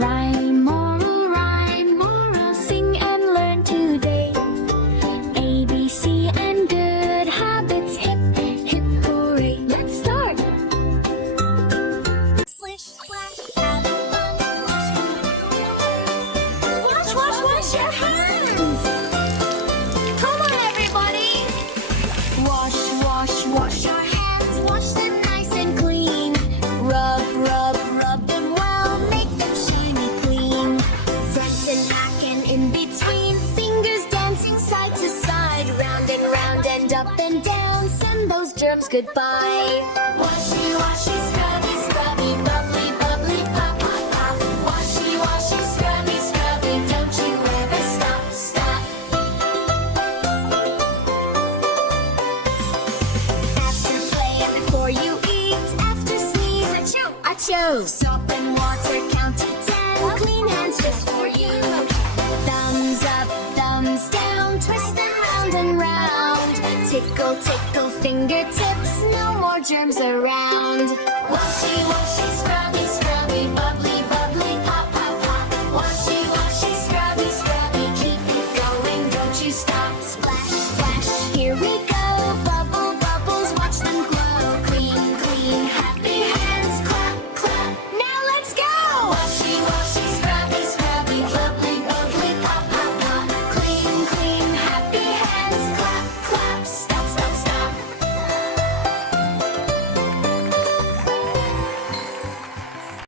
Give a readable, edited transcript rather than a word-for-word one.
Rhyme, moral, sing and learn today. ABC and good habits, hip, hip, hooray. Let's start! Splish, splash, have fun. Wash your hands! Come on, everybody! Wash your hands. Wash them nice and clean. Rub them well. Make them shiny clean. Front and back and in between. Fingers dancing side to side. Round and up and down. Send those germs goodbye. Washy, scrubby, bubbly, pop, pop. Washy, scrubby, don't you ever stop. After play and before you eat. After sneeze, achoo. Soap and water, count to 10. Clean hands just for you. Thumbs up, thumbs down. Twist them round and round. Tickle, fingertips. No more germs around.